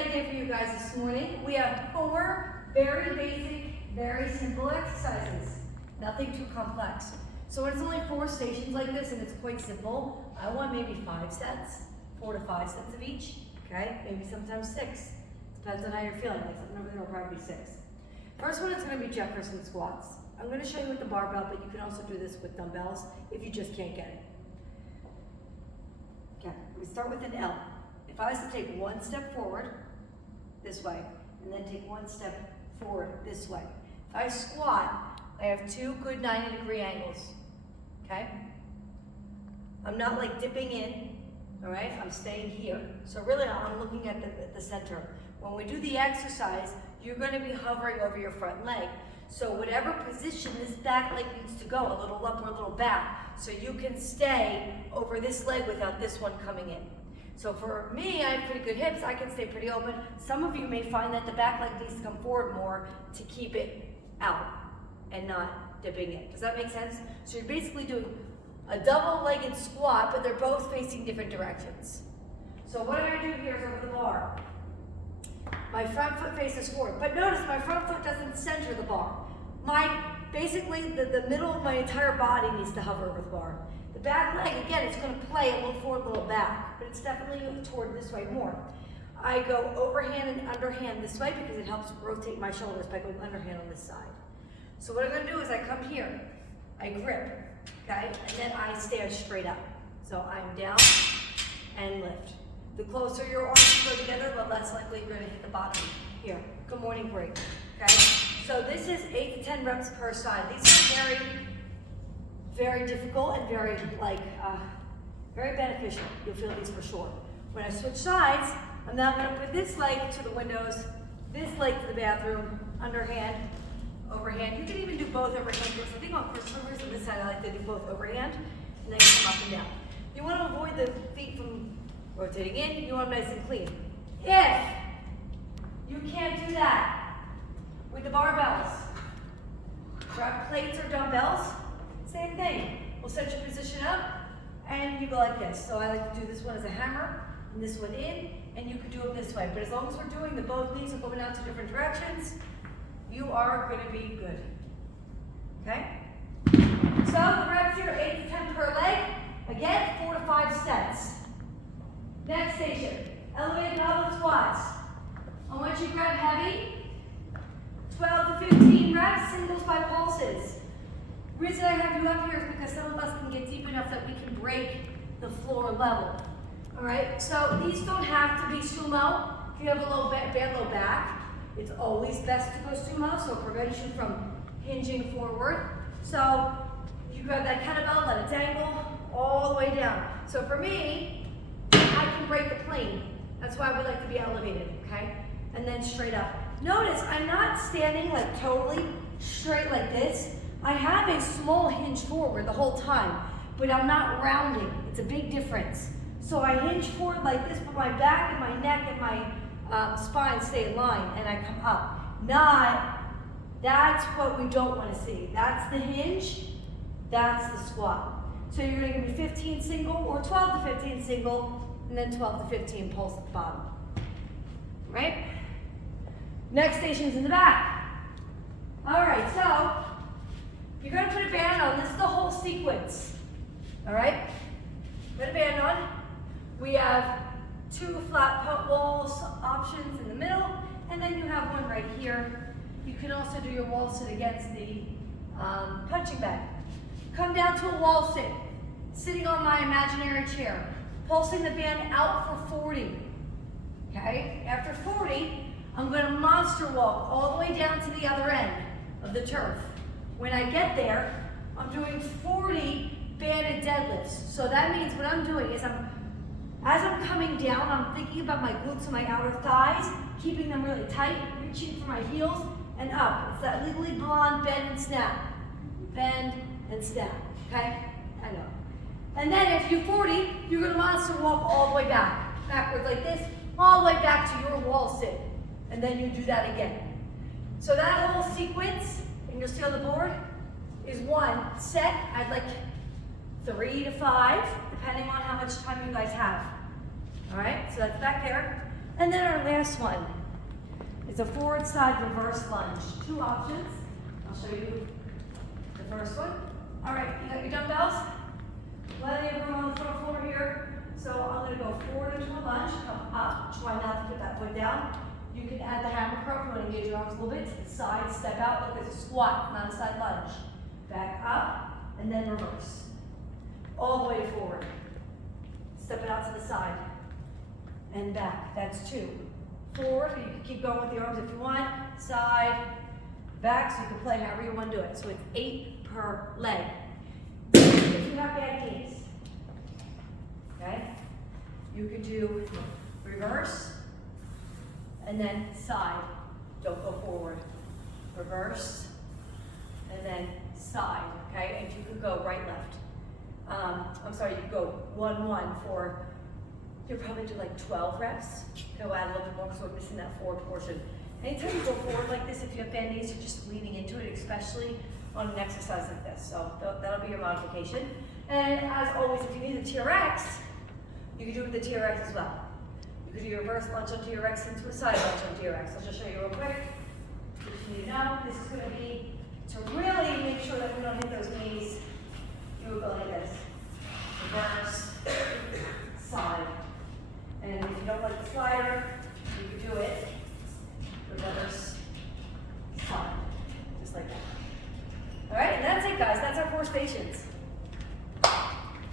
leg day for you guys this morning. We have 4 very basic, very simple exercises. Nothing too complex. So when it's only 4 stations like this and it's quite simple, I want maybe 5 sets, 4 to 5 sets of each. Okay, maybe sometimes 6. Depends on how you're feeling. Like something over there will probably be 6. First one is going to be Jefferson squats. I'm going to show you with the barbell, but you can also do this with dumbbells if you just can't get it. Okay, we start with an L. If I was to take 1 step forward, this way, and then take 1 step forward, this way. If I squat, I have 2 good 90-degree angles, okay? I'm not like dipping in, all right? I'm staying here. So really, I'm looking at the center. When we do the exercise, you're gonna be hovering over your front leg. So whatever position this back leg needs to go, a little up or a little back, so you can stay over this leg without this one coming in. So for me, I have pretty good hips, I can stay pretty open. Some of you may find that the back leg needs to come forward more to keep it out and not dipping in. Does that make sense? So you're basically doing a double-legged squat, but they're both facing different directions. So what I do here is over the bar. My front foot faces forward, but notice my front foot doesn't center the bar. Basically, the middle of my entire body needs to hover over the bar. The back leg, again, it's going to play a little forward, a little back, but it's definitely toward this way more. I go overhand and underhand this way because it helps rotate my shoulders by going underhand on this side. So what I'm going to do is I come here, I grip, okay, and then I stand straight up. So I'm down and lift. The closer your arms go together, the less likely you're going to hit the bottom. Here, good morning break, okay? So this is 8 to 10 reps per side. These are very difficult and very beneficial. You'll feel these for sure. When I switch sides, I'm now going to put this leg to the windows, this leg to the bathroom, underhand, overhand. You can even do both overhand grips. I think on first movers on this side, I like to do both overhand and then come up and down. You want to avoid the feet from rotating in. You want them nice and clean. If you can't do that with the barbells, grab plates or dumbbells, same thing. We'll set your position up and you go like this. So I like to do this one as a hammer and this one in, and you could do it this way. But as long as we're doing the both knees are going out to different directions, you are going to be good. Okay? So the reps here, 8 to 10 per leg. Again, 4 to 5 sets. Next station, elevated goblet squats. I want you to grab heavy. 12 to 15 reps, singles by pulses. The reason I have you up here is because some of us can get deep enough that we can break the floor level. All right, so these don't have to be sumo. If you have a bad low back, it's always best to go sumo, so it prevents you from hinging forward. So you grab that kettlebell, let it dangle all the way down. So for me, I can break the plane. That's why we like to be elevated, okay? And then straight up. Notice I'm not standing like totally straight like this. I have a small hinge forward the whole time, but I'm not rounding. It's a big difference. So I hinge forward like this, but my back and my neck and my spine stay in line, and I come up. That's what we don't want to see. That's the hinge, that's the squat. So you're going to give me 15 single or 12 to 15 single, and then 12 to 15 pulse at the bottom. Right? Next station's in the back. All right, so you're going to put a band on. This is the whole sequence. All right? Put a band on. We have 2 flat walls options in the middle, and then you have one right here. You can also do your wall sit against the punching bag. Come down to a wall sit, sitting on my imaginary chair, pulsing the band out for 40. Okay? After 40, I'm going to monster walk all the way down to the other end of the turf. When I get there, I'm doing 40 banded deadlifts. So that means what I'm doing is as I'm coming down, I'm thinking about my glutes and my outer thighs, keeping them really tight, reaching for my heels, and up. It's that Legally Blonde bend and snap. Bend and snap, okay? I know. And then if you 40, you're going to monster walk all the way backwards like this, all the way back to your wall sit. And then you do that again. So that whole sequence, and you'll see on the board, is 1 set. I'd like 3 to 5, depending on how much time you guys have. All right, so that's back there. And then our last one is a forward side reverse lunge. 2 options. I'll show you the first one. All right, you got your dumbbells? Plenty of room on the front floor here. So I'm gonna go forward into a lunge, come up, try not to put that foot down. You can add the hammer curl if you want to engage your arms a little bit. To the side, step out, look at the squat, not a side lunge. Back up, and then reverse. All the way forward. Step it out to the side. And back, that's 2. Forward, you can keep going with the arms if you want. Side, back, so you can play however you want to do it. So it's 8 per leg. If you have bad knees, okay, you could do reverse, and then side. Don't go forward. Reverse, and then side, okay? And you could go right, left. I'm sorry, you could go 1-1 for, you'll probably do like 12 reps. Go add a little bit more because we're missing that forward portion. Anytime you go forward like this, if you have bad knees, you're just leaning into it, especially on an exercise like this. So that'll be your modification. And as always, if you need a TRX, you can do it with the TRX as well. You could do your reverse lunge on TRX into a side lunge on TRX. I'll just show you real quick. If you need to know, this is going to be